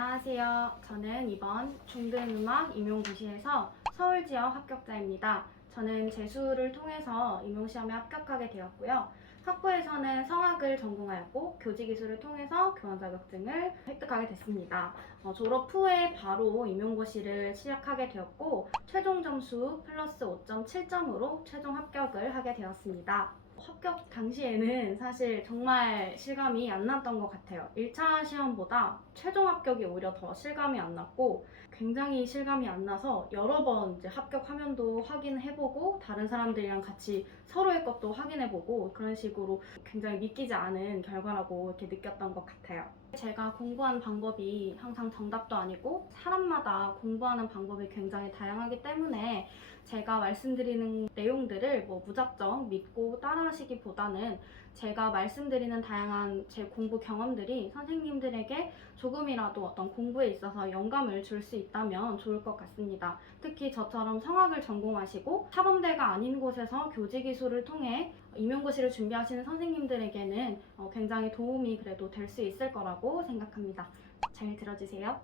안녕하세요. 저는 이번 중등음악 임용고시에서 서울 지역 합격자입니다. 저는 재수를 통해서 임용시험에 합격하게 되었고요. 학부에서는 성악을 전공하였고 교직이수를 통해서 교원 자격증을 획득하게 됐습니다. 졸업 후에 바로 임용고시를 시작하게 되었고 최종 점수 플러스 5.7점으로 최종 합격을 하게 되었습니다. 합격 당시에는 사실 정말 실감이 안 났던 것 같아요. 1차 시험보다 최종 합격이 오히려 더 실감이 안 났고 굉장히 실감이 안 나서 여러 번 이제 합격 화면도 확인해보고 다른 사람들이랑 같이 서로의 것도 확인해보고 그런 식으로 굉장히 믿기지 않은 결과라고 이렇게 느꼈던 것 같아요. 제가 공부한 방법이 항상 정답도 아니고 사람마다 공부하는 방법이 굉장히 다양하기 때문에 제가 말씀드리는 내용들을 무작정 믿고 따라하시기보다는 제가 말씀드리는 다양한 제 공부 경험들이 선생님들에게 조금이라도 어떤 공부에 있어서 영감을 줄 수 있다면 좋을 것 같습니다. 특히 저처럼 성악을 전공하시고 사범대가 아닌 곳에서 교직이수를 통해 임용고시를 준비하시는 선생님들에게는 굉장히 도움이 그래도 될 수 있을 거라고 생각합니다. 잘 들어주세요.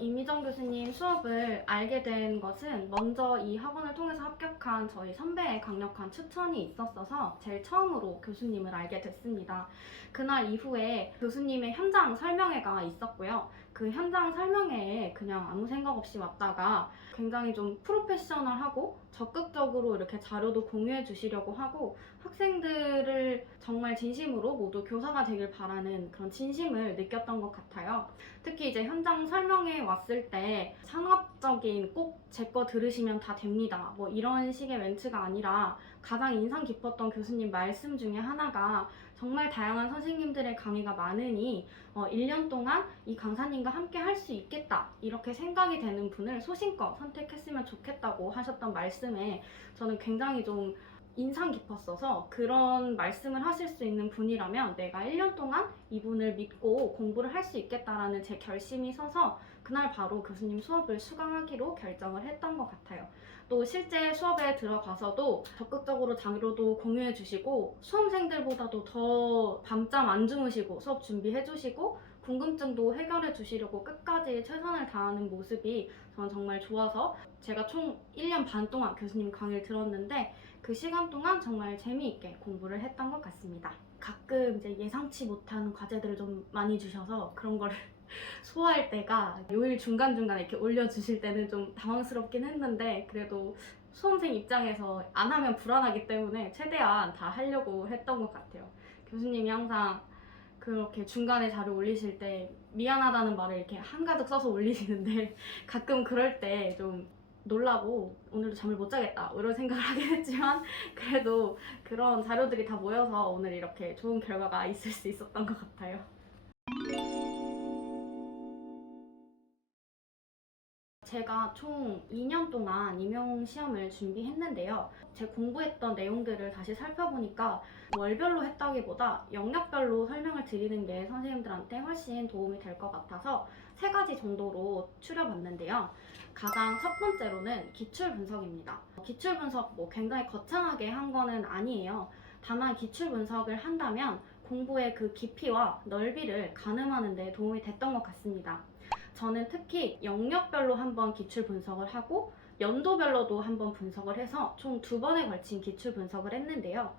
이미정 교수님 수업을 알게 된 것은 먼저 이 학원을 통해서 합격한 저희 선배의 강력한 추천이 있었어서 제일 처음으로 교수님을 알게 됐습니다. 그날 이후에 교수님의 현장 설명회가 있었고요. 그 현장 설명회에 그냥 아무 생각 없이 왔다가 굉장히 좀 프로페셔널하고 적극적으로 이렇게 자료도 공유해 주시려고 하고 학생들을 정말 진심으로 모두 교사가 되길 바라는 그런 진심을 느꼈던 것 같아요. 특히 이제 현장 설명회 왔을 때 상업적인 꼭 제 거 들으시면 다 됩니다. 이런 식의 멘트가 아니라 가장 인상 깊었던 교수님 말씀 중에 하나가 정말 다양한 선생님들의 강의가 많으니 1년 동안 이 강사님과 함께 할 수 있겠다 이렇게 생각이 되는 분을 소신껏 선택했으면 좋겠다고 하셨던 말씀에 저는 굉장히 좀 인상 깊었어서 그런 말씀을 하실 수 있는 분이라면 내가 1년 동안 이분을 믿고 공부를 할 수 있겠다라는 제 결심이 서서 그날 바로 교수님 수업을 수강하기로 결정을 했던 것 같아요. 또 실제 수업에 들어가서도 적극적으로 자료도 공유해 주시고 수험생들보다도 더 밤잠 안 주무시고 수업 준비해 주시고 궁금증도 해결해 주시려고 끝까지 최선을 다하는 모습이 저는 정말 좋아서 제가 총 1년 반 동안 교수님 강의를 들었는데 그 시간 동안 정말 재미있게 공부를 했던 것 같습니다. 가끔 이제 예상치 못한 과제들을 좀 많이 주셔서 그런 거를 소화할 때가 요일 중간중간에 이렇게 올려주실 때는 좀 당황스럽긴 했는데 그래도 수험생 입장에서 안 하면 불안하기 때문에 최대한 다 하려고 했던 것 같아요. 교수님이 항상 그렇게 중간에 자료 올리실 때 미안하다는 말을 이렇게 한가득 써서 올리시는데 가끔 그럴 때 좀 놀라고 오늘도 잠을 못 자겠다 이런 생각을 하긴 했지만 그래도 그런 자료들이 다 모여서 오늘 이렇게 좋은 결과가 있을 수 있었던 것 같아요. 제가 총 2년 동안 임용시험을 준비했는데요. 제 공부했던 내용들을 다시 살펴보니까 월별로 했다기보다 영역별로 설명을 드리는 게 선생님들한테 훨씬 도움이 될 것 같아서 3가지 정도로 추려봤는데요. 가장 첫 번째로는 기출 분석입니다. 기출 분석 굉장히 거창하게 한 거는 아니에요. 다만 기출 분석을 한다면 공부의 그 깊이와 넓이를 가늠하는 데 도움이 됐던 것 같습니다. 저는 특히 영역별로 한번 기출 분석을 하고 연도별로도 한번 분석을 해서 총 2번에 걸친 기출 분석을 했는데요.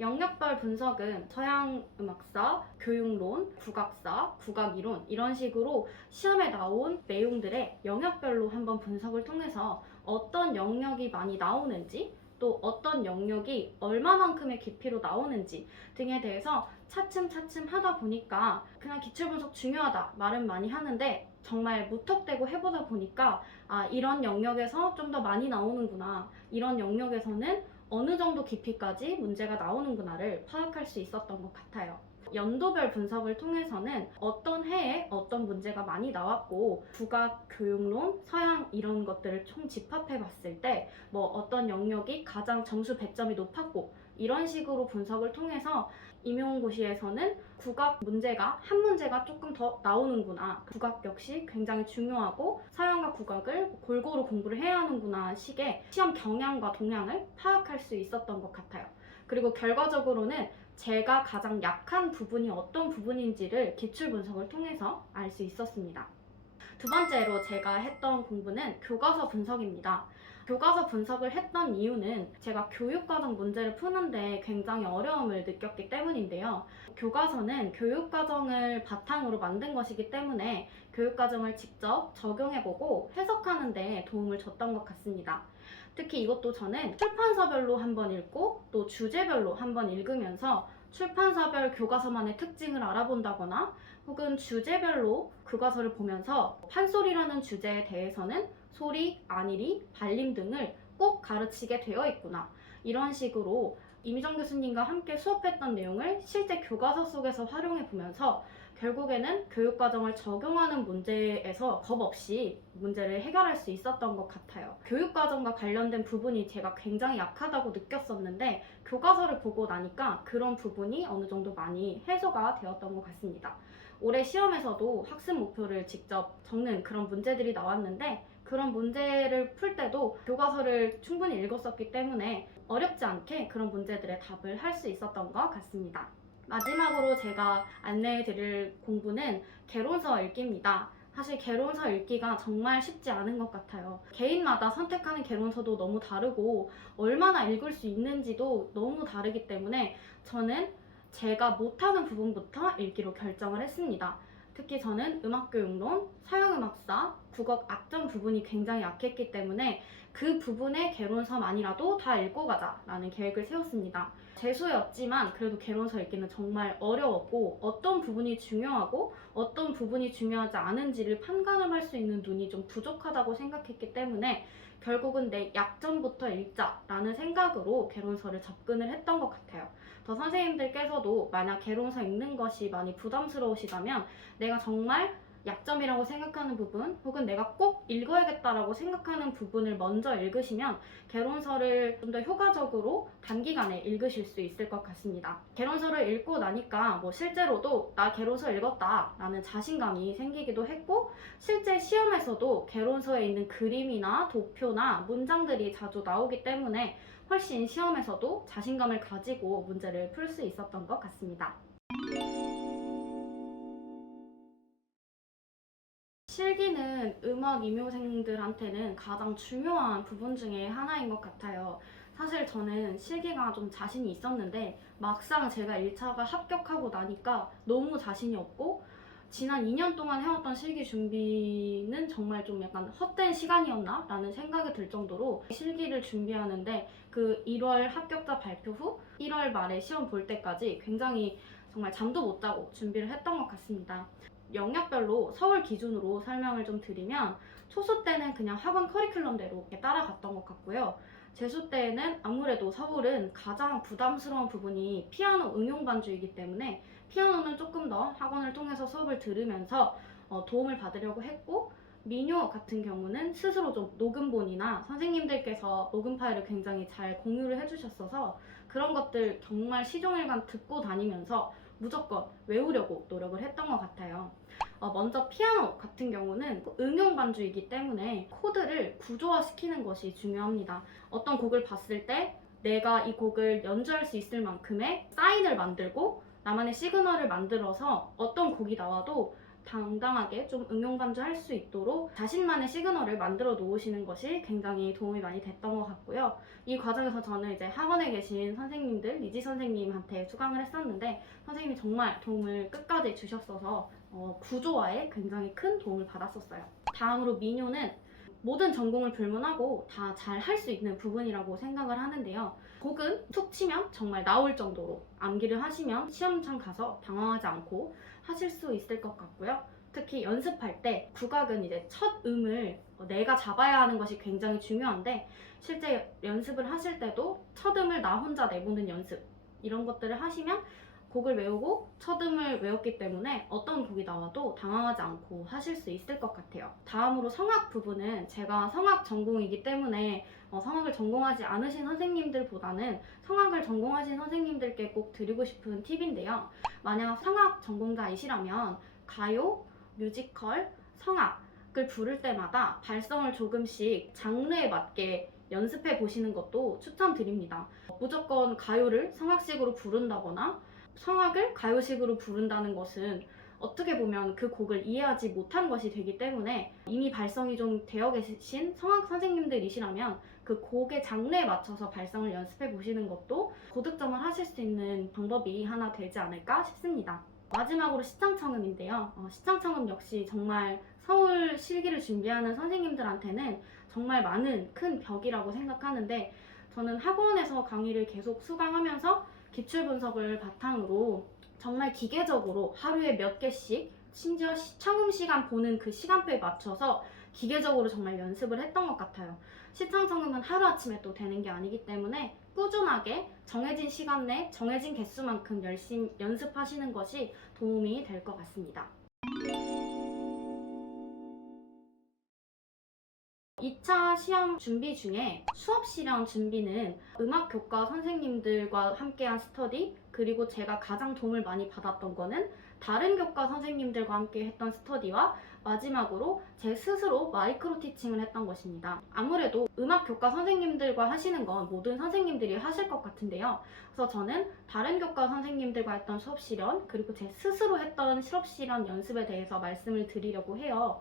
영역별 분석은 서양 음악사, 교육론, 국악사, 국악이론 이런 식으로 시험에 나온 내용들의 영역별로 한번 분석을 통해서 어떤 영역이 많이 나오는지 또 어떤 영역이 얼마만큼의 깊이로 나오는지 등에 대해서 차츰차츰 하다 보니까 그냥 기출 분석 중요하다 말은 많이 하는데 정말 무턱대고 해보다 보니까 이런 영역에서 좀 더 많이 나오는구나, 이런 영역에서는 어느 정도 깊이까지 문제가 나오는구나를 파악할 수 있었던 것 같아요. 연도별 분석을 통해서는 어떤 해에 어떤 문제가 많이 나왔고 국악, 교육론, 서양 이런 것들을 총 집합해 봤을 때 어떤 영역이 가장 점수 배점이 높았고 이런 식으로 분석을 통해서 임용고시에서는 국악 문제가 한 문제가 조금 더 나오는구나, 국악 역시 굉장히 중요하고 서양과 국악을 골고루 공부를 해야 하는구나 식의 시험 경향과 동향을 파악할 수 있었던 것 같아요. 그리고 결과적으로는 제가 가장 약한 부분이 어떤 부분인지를 기출 분석을 통해서 알 수 있었습니다. 두 번째로 제가 했던 공부는 교과서 분석입니다. 교과서 분석을 했던 이유는 제가 교육과정 문제를 푸는데 굉장히 어려움을 느꼈기 때문인데요. 교과서는 교육과정을 바탕으로 만든 것이기 때문에 교육과정을 직접 적용해보고 해석하는 데 도움을 줬던 것 같습니다. 특히 이것도 저는 출판사별로 한번 읽고 또 주제별로 한번 읽으면서 출판사별 교과서만의 특징을 알아본다거나 혹은 주제별로 교과서를 보면서 판소리라는 주제에 대해서는 소리, 안일이, 발림 등을 꼭 가르치게 되어 있구나. 이런 식으로 이미정 교수님과 함께 수업했던 내용을 실제 교과서 속에서 활용해 보면서 결국에는 교육과정을 적용하는 문제에서 겁 없이 문제를 해결할 수 있었던 것 같아요. 교육과정과 관련된 부분이 제가 굉장히 약하다고 느꼈었는데 교과서를 보고 나니까 그런 부분이 어느 정도 많이 해소가 되었던 것 같습니다. 올해 시험에서도 학습 목표를 직접 적는 그런 문제들이 나왔는데 그런 문제를 풀 때도 교과서를 충분히 읽었었기 때문에 어렵지 않게 그런 문제들의 답을 할 수 있었던 것 같습니다. 마지막으로 제가 안내해 드릴 공부는 개론서 읽기입니다. 사실 개론서 읽기가 정말 쉽지 않은 것 같아요. 개인마다 선택하는 개론서도 너무 다르고 얼마나 읽을 수 있는지도 너무 다르기 때문에 저는 제가 못하는 부분부터 읽기로 결정을 했습니다. 특히 저는 음악교육론, 서양음악사, 국어 악점 부분이 굉장히 약했기 때문에 그 부분의 개론서만이라도 다 읽고 가자라는 계획을 세웠습니다. 재수였지만 그래도 개론서 읽기는 정말 어려웠고 어떤 부분이 중요하고 어떤 부분이 중요하지 않은지를 판단을 할 수 있는 눈이 좀 부족하다고 생각했기 때문에 결국은 내 약점부터 읽자라는 생각으로 개론서를 접근을 했던 것 같아요. 더 선생님들께서도 만약 개론서 읽는 것이 많이 부담스러우시다면 내가 정말 약점이라고 생각하는 부분 혹은 내가 꼭 읽어야겠다라고 생각하는 부분을 먼저 읽으시면 개론서를 좀 더 효과적으로 단기간에 읽으실 수 있을 것 같습니다. 개론서를 읽고 나니까 실제로도 나 개론서 읽었다 라는 자신감이 생기기도 했고 실제 시험에서도 개론서에 있는 그림이나 도표나 문장들이 자주 나오기 때문에 훨씬 시험에서도 자신감을 가지고 문제를 풀 수 있었던 것 같습니다. 실기는 음악 임용생들한테는 가장 중요한 부분 중에 하나인 것 같아요. 사실 저는 실기가 좀 자신이 있었는데 막상 제가 1차가 합격하고 나니까 너무 자신이 없고 지난 2년 동안 해왔던 실기 준비는 정말 좀 약간 헛된 시간이었나? 라는 생각이 들 정도로 실기를 준비하는데 그 1월 합격자 발표 후 1월 말에 시험 볼 때까지 굉장히 정말 잠도 못 자고 준비를 했던 것 같습니다. 영역별로 서울 기준으로 설명을 좀 드리면 초수 때는 그냥 학원 커리큘럼대로 이렇게 따라갔던 것 같고요. 재수 때에는 아무래도 서울은 가장 부담스러운 부분이 피아노 응용 반주이기 때문에 피아노는 조금 더 학원을 통해서 수업을 들으면서 도움을 받으려고 했고 민요 같은 경우는 스스로 좀 녹음본이나 선생님들께서 녹음 파일을 굉장히 잘 공유를 해주셨어서 그런 것들 정말 시종일관 듣고 다니면서 무조건 외우려고 노력을 했던 것 같아요. 먼저 피아노 같은 경우는 응용 반주이기 때문에 코드를 구조화시키는 것이 중요합니다. 어떤 곡을 봤을 때 내가 이 곡을 연주할 수 있을 만큼의 사인을 만들고 나만의 시그널을 만들어서 어떤 곡이 나와도 당당하게 좀 응용 반주할 수 있도록 자신만의 시그널을 만들어 놓으시는 것이 굉장히 도움이 많이 됐던 것 같고요. 이 과정에서 저는 이제 학원에 계신 선생님들, 리지 선생님한테 수강을 했었는데 선생님이 정말 도움을 끝까지 주셨어서 구조화에 굉장히 큰 도움을 받았었어요. 다음으로 민요는 모든 전공을 불문하고 다 잘 할 수 있는 부분이라고 생각을 하는데요. 곡은 툭 치면 정말 나올 정도로 암기를 하시면 시험장 가서 당황하지 않고 하실 수 있을 것 같고요. 특히 연습할 때 국악은 이제 첫 음을 내가 잡아야 하는 것이 굉장히 중요한데 실제 연습을 하실 때도 첫 음을 나 혼자 내보는 연습 이런 것들을 하시면 곡을 외우고 첫 음을 외웠기 때문에 어떤 곡이 나와도 당황하지 않고 하실 수 있을 것 같아요. 다음으로 성악 부분은 제가 성악 전공이기 때문에 성악을 전공하지 않으신 선생님들보다는 성악을 전공하신 선생님들께 꼭 드리고 싶은 팁인데요. 만약 성악 전공자이시라면 가요, 뮤지컬, 성악을 부를 때마다 발성을 조금씩 장르에 맞게 연습해 보시는 것도 추천드립니다. 무조건 가요를 성악식으로 부른다거나 성악을 가요식으로 부른다는 것은 어떻게 보면 그 곡을 이해하지 못한 것이 되기 때문에 이미 발성이 좀 되어 계신 성악 선생님들이시라면 그 곡의 장르에 맞춰서 발성을 연습해 보시는 것도 고득점을 하실 수 있는 방법이 하나 되지 않을까 싶습니다. 마지막으로 시창청음인데요. 시창청음 역시 정말 서울 실기를 준비하는 선생님들한테는 정말 많은 큰 벽이라고 생각하는데, 저는 학원에서 강의를 계속 수강하면서 기출 분석을 바탕으로 정말 기계적으로 하루에 몇 개씩, 심지어 시청음 시간 보는 그 시간표에 맞춰서 기계적으로 정말 연습을 했던 것 같아요. 시창청음은 하루아침에 또 되는 게 아니기 때문에 꾸준하게 정해진 시간 내 정해진 개수만큼 열심히 연습하시는 것이 도움이 될 것 같습니다. 2차 시험 준비 중에 수업 실현 준비는 음악 교과 선생님들과 함께한 스터디, 그리고 제가 가장 도움을 많이 받았던 거는 다른 교과 선생님들과 함께 했던 스터디와 마지막으로 제 스스로 마이크로 티칭을 했던 것입니다. 아무래도 음악 교과 선생님들과 하시는 건 모든 선생님들이 하실 것 같은데요. 그래서 저는 다른 교과 선생님들과 했던 수업 실현, 그리고 제 스스로 했던 수업 실현 연습에 대해서 말씀을 드리려고 해요.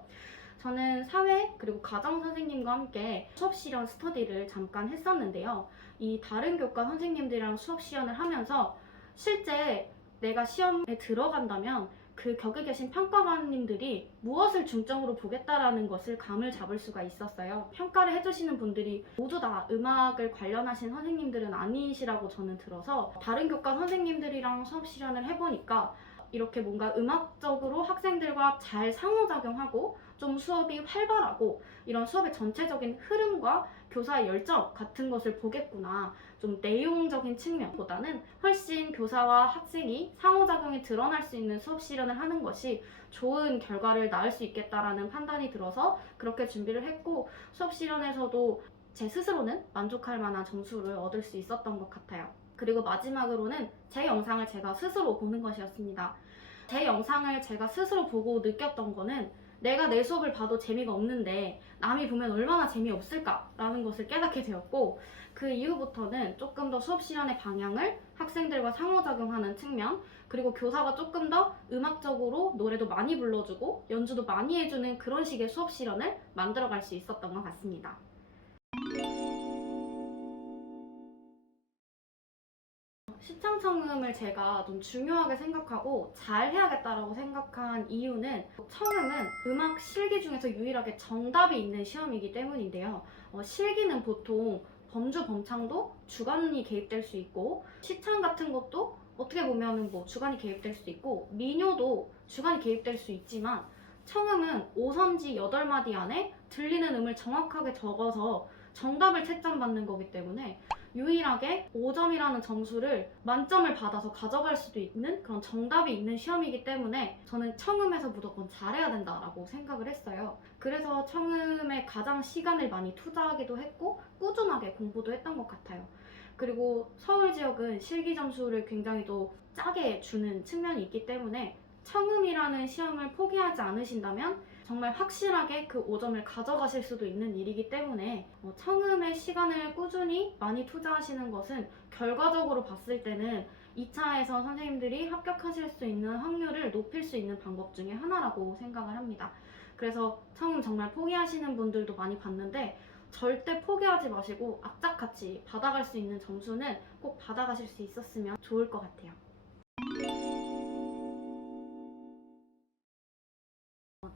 저는 사회 그리고 가정 선생님과 함께 수업 실현 스터디를 잠깐 했었는데요. 이 다른 교과 선생님들이랑 수업 실현을 하면서 실제 내가 시험에 들어간다면 그 격에 계신 평가관님들이 무엇을 중점으로 보겠다라는 것을 감을 잡을 수가 있었어요. 평가를 해주시는 분들이 모두 다 음악을 관련하신 선생님들은 아니시라고 저는 들어서 다른 교과 선생님들이랑 수업 실현을 해보니까 이렇게 뭔가 음악적으로 학생들과 잘 상호작용하고 좀 수업이 활발하고 이런 수업의 전체적인 흐름과 교사의 열정 같은 것을 보겠구나. 좀 내용적인 측면보다는 훨씬 교사와 학생이 상호작용이 드러날 수 있는 수업 실현을 하는 것이 좋은 결과를 낳을 수 있겠다라는 판단이 들어서 그렇게 준비를 했고, 수업 실현에서도 제 스스로는 만족할 만한 점수를 얻을 수 있었던 것 같아요. 그리고 마지막으로는 제 영상을 제가 스스로 보는 것이었습니다. 제 영상을 제가 스스로 보고 느꼈던 거는 내가 내 수업을 봐도 재미가 없는데 남이 보면 얼마나 재미없을까라는 것을 깨닫게 되었고, 그 이후부터는 조금 더 수업 실현의 방향을 학생들과 상호작용하는 측면, 그리고 교사가 조금 더 음악적으로 노래도 많이 불러주고 연주도 많이 해주는 그런 식의 수업 실현을 만들어갈 수 있었던 것 같습니다. 시창청음을 제가 좀 중요하게 생각하고 잘 해야겠다라고 생각한 이유는, 청음은 음악 실기 중에서 유일하게 정답이 있는 시험이기 때문인데요. 실기는 보통 범주 범창도 주관이 개입될 수 있고, 시창 같은 것도 어떻게 보면은 뭐 주관이 개입될 수 있고, 민요도 주관이 개입될 수 있지만 청음은 5선지 8마디 안에 들리는 음을 정확하게 적어서 정답을 채점받는 거기 때문에 유일하게 5점이라는 점수를 만점을 받아서 가져갈 수도 있는 그런 정답이 있는 시험이기 때문에 저는 청음에서 무조건 잘해야 된다라고 생각을 했어요. 그래서 청음에 가장 시간을 많이 투자하기도 했고 꾸준하게 공부도 했던 것 같아요. 그리고 서울 지역은 실기 점수를 굉장히 또 짜게 주는 측면이 있기 때문에 청음이라는 시험을 포기하지 않으신다면 정말 확실하게 그 5점을 가져가실 수도 있는 일이기 때문에 청음의 시간을 꾸준히 많이 투자하시는 것은 결과적으로 봤을 때는 2차에서 선생님들이 합격하실 수 있는 확률을 높일 수 있는 방법 중에 하나라고 생각을 합니다. 그래서 청음 정말 포기하시는 분들도 많이 봤는데 절대 포기하지 마시고 악착같이 받아갈 수 있는 점수는 꼭 받아가실 수 있었으면 좋을 것 같아요.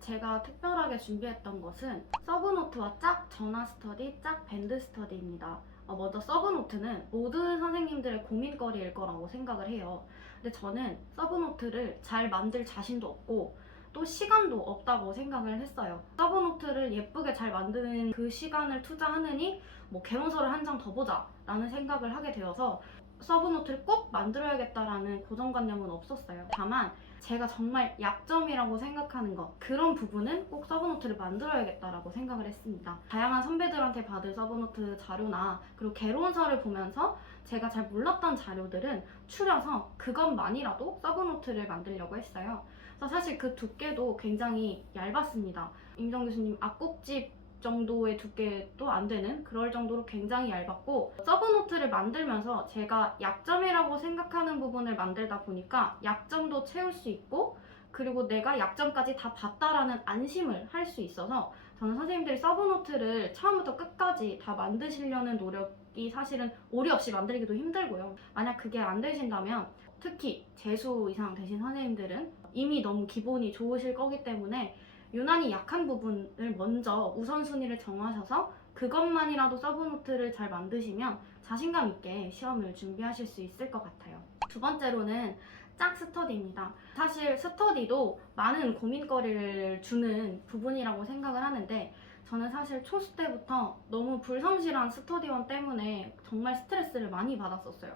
제가 특별하게 준비했던 것은 서브노트와 짝 전화 스터디, 짝 밴드 스터디입니다. 먼저 서브노트는 모든 선생님들의 고민거리일 거라고 생각을 해요. 근데 저는 서브노트를 잘 만들 자신도 없고 또 시간도 없다고 생각을 했어요. 서브노트를 예쁘게 잘 만드는 그 시간을 투자하느니 뭐 개론서를 한 장 더 보자 라는 생각을 하게 되어서 서브노트를 꼭 만들어야겠다라는 고정관념은 없었어요. 다만 제가 정말 약점이라고 생각하는 것, 그런 부분은 꼭 서브노트를 만들어야겠다라고 생각을 했습니다. 다양한 선배들한테 받을 서브노트 자료나 그리고 개론서를 보면서 제가 잘 몰랐던 자료들은 추려서 그것만이라도 서브노트를 만들려고 했어요. 그래서 사실 그 두께도 굉장히 얇았습니다. 임정 교수님 앞곡집 정도의 두께도 안 되는 그럴 정도로 굉장히 얇았고, 서브노트를 만들면서 제가 약점이라고 생각하는 부분을 만들다 보니까 약점도 채울 수 있고, 그리고 내가 약점까지 다 봤다라는 안심을 할 수 있어서 저는 선생님들이 서브노트를 처음부터 끝까지 다 만드시려는 노력이 사실은 오리 없이 만들기도 힘들고요. 만약 그게 안 되신다면, 특히 재수 이상 되신 선생님들은 이미 너무 기본이 좋으실 거기 때문에 유난히 약한 부분을 먼저 우선순위를 정하셔서 그것만이라도 서브노트를 잘 만드시면 자신감 있게 시험을 준비하실 수 있을 것 같아요. 두 번째로는 짝 스터디입니다. 사실 스터디도 많은 고민거리를 주는 부분이라고 생각을 하는데, 저는 사실 초수 때부터 너무 불성실한 스터디원 때문에 정말 스트레스를 많이 받았었어요.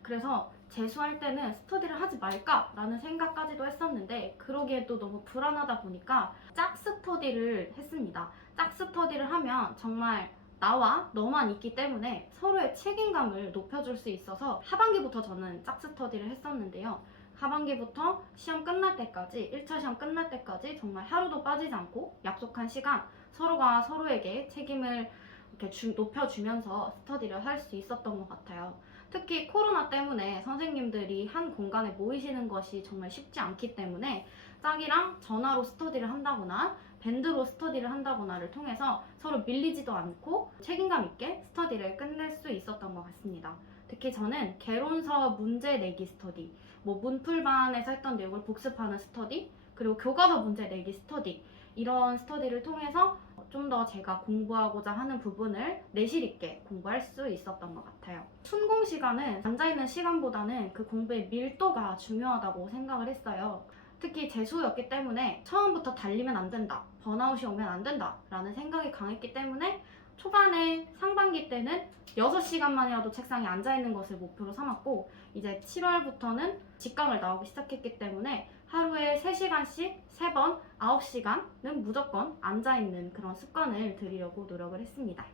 그래서 재수할 때는 스터디를 하지 말까라는 생각까지도 했었는데, 그러기에도 너무 불안하다 보니까 짝 스터디를 했습니다. 짝 스터디를 하면 정말 나와 너만 있기 때문에 서로의 책임감을 높여줄 수 있어서 하반기부터 저는 짝 스터디를 했었는데요. 하반기부터 시험 끝날 때까지, 1차 시험 끝날 때까지 정말 하루도 빠지지 않고 약속한 시간 서로가 서로에게 책임을 이렇게 높여주면서 스터디를 할 수 있었던 것 같아요. 특히 코로나 때문에 선생님들이 한 공간에 모이시는 것이 정말 쉽지 않기 때문에 짝이랑 전화로 스터디를 한다거나 밴드로 스터디를 한다거나를 통해서 서로 밀리지도 않고 책임감 있게 스터디를 끝낼 수 있었던 것 같습니다. 특히 저는 개론서 문제 내기 스터디, 문풀반에서 했던 내용을 복습하는 스터디, 그리고 교과서 문제 내기 스터디, 이런 스터디를 통해서 좀 더 제가 공부하고자 하는 부분을 내실 있게 공부할 수 있었던 것 같아요. 순공 시간은 앉아있는 시간보다는 그 공부의 밀도가 중요하다고 생각을 했어요. 특히 재수였기 때문에 처음부터 달리면 안 된다, 번아웃이 오면 안 된다 라는 생각이 강했기 때문에 초반에 상반기 때는 6시간만이라도 책상에 앉아있는 것을 목표로 삼았고, 이제 7월부터는 직강을 나오기 시작했기 때문에 하루에 3시간씩 3번 9시간은 무조건 앉아있는 그런 습관을 들이려고 노력을 했습니다.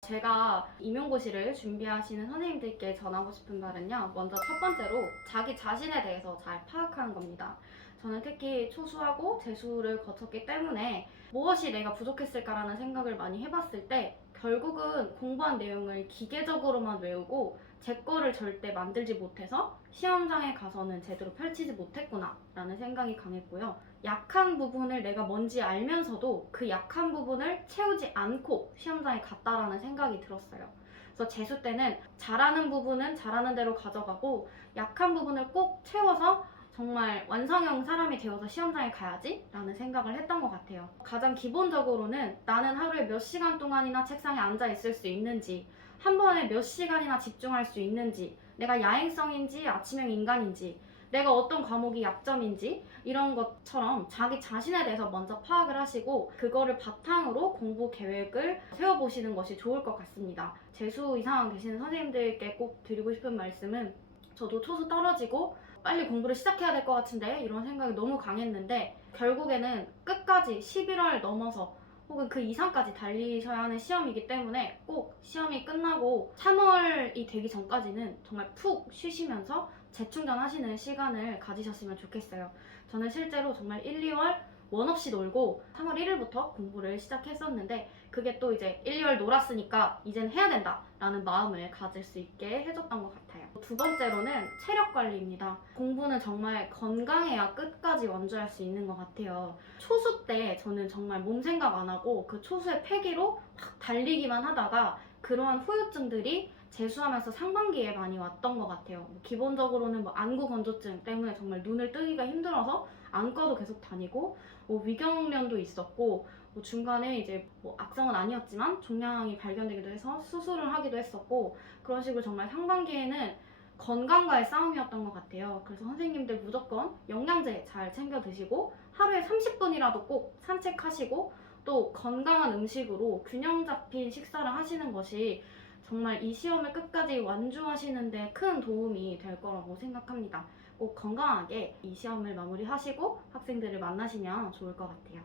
제가 임용고시를 준비하시는 선생님들께 전하고 싶은 말은요, 먼저 첫 번째로 자기 자신에 대해서 잘 파악하는 겁니다. 저는 특히 초수하고 재수를 거쳤기 때문에 무엇이 내가 부족했을까라는 생각을 많이 해봤을 때, 결국은 공부한 내용을 기계적으로만 외우고 제 거를 절대 만들지 못해서 시험장에 가서는 제대로 펼치지 못했구나 라는 생각이 강했고요. 약한 부분을 내가 뭔지 알면서도 그 약한 부분을 채우지 않고 시험장에 갔다라는 생각이 들었어요. 그래서 재수 때는 잘하는 부분은 잘하는 대로 가져가고 약한 부분을 꼭 채워서 정말 완성형 사람이 되어서 시험장에 가야지 라는 생각을 했던 것 같아요. 가장 기본적으로는 나는 하루에 몇 시간 동안이나 책상에 앉아 있을 수 있는지, 한 번에 몇 시간이나 집중할 수 있는지, 내가 야행성인지 아침형 인간인지, 내가 어떤 과목이 약점인지, 이런 것처럼 자기 자신에 대해서 먼저 파악을 하시고 그거를 바탕으로 공부 계획을 세워보시는 것이 좋을 것 같습니다. 재수 이상 되시는 선생님들께 꼭 드리고 싶은 말씀은, 저도 초수 떨어지고 빨리 공부를 시작해야 될 것 같은데 이런 생각이 너무 강했는데, 결국에는 끝까지 11월 넘어서 혹은 그 이상까지 달리셔야 하는 시험이기 때문에 꼭 시험이 끝나고 3월이 되기 전까지는 정말 푹 쉬시면서 재충전하시는 시간을 가지셨으면 좋겠어요. 저는 실제로 정말 1, 2월 원 없이 놀고 3월 1일부터 공부를 시작했었는데, 그게 또 이제 1, 2월 놀았으니까 이젠 해야 된다 라는 마음을 가질 수 있게 해줬던 것 같아요. 두 번째로는 체력 관리입니다. 공부는 정말 건강해야 끝까지 완주할 수 있는 것 같아요. 초수 때 저는 정말 몸 생각 안 하고 그 초수의 패기로 확 달리기만 하다가 그러한 후유증들이 재수하면서 상반기에 많이 왔던 것 같아요. 기본적으로는 안구 건조증 때문에 정말 눈을 뜨기가 힘들어서 안과도 계속 다니고, 위경련도 있었고, 중간에 이제 악성은 아니었지만 종양이 발견되기도 해서 수술을 하기도 했었고, 그런 식으로 정말 상반기에는 건강과의 싸움이었던 것 같아요. 그래서 선생님들 무조건 영양제 잘 챙겨 드시고 하루에 30분이라도 꼭 산책하시고 또 건강한 음식으로 균형 잡힌 식사를 하시는 것이 정말 이 시험을 끝까지 완주하시는데 큰 도움이 될 거라고 생각합니다. 꼭 건강하게 이 시험을 마무리하시고 학생들을 만나시면 좋을 것 같아요.